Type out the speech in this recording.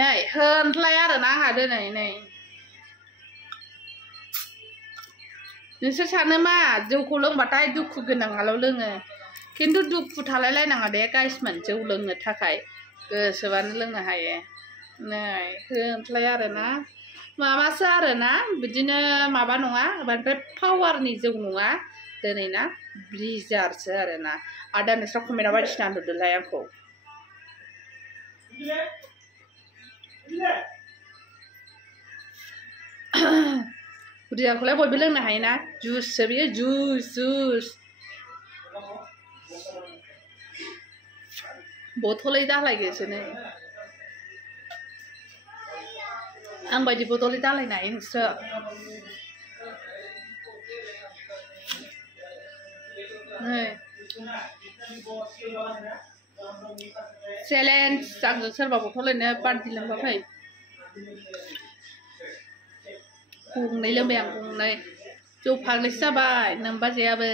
नै होनलाय आरोना आंहा दिनै नै नोंसोर सानो मा जौखौ लोंबाथाय दुखु गोनाङाल' लोङो खिन्थु दुखु थालायलायनाङा दे गाइसमोन जौ लोंनो थाखाय गोसोबानो लोंनो हायो नै होनलाय आरोना माबासो आरोना बिदिनो माबा नङा बांद्राय पावारनि जौ नङा दिनै ना ब्रिजारसो आरोना आरो दा नोंस्रा कमेन्टआव बायदिसिना नुदोंलाय आंखौ ब्रिजारखौलाय बयबो लोंनो हायोना जुससो बियो जुस बथलै दालायगोसो नै आं बायदि बथलै दालायनो हायो नोंसोर नै चेलेन्ज आंजों सोरबा बथलैनो पार्टि लोंबा फै गंनै लोंबाय आं गंनै जौ फाग्लिसो जाबाय नोमबाजैयाबो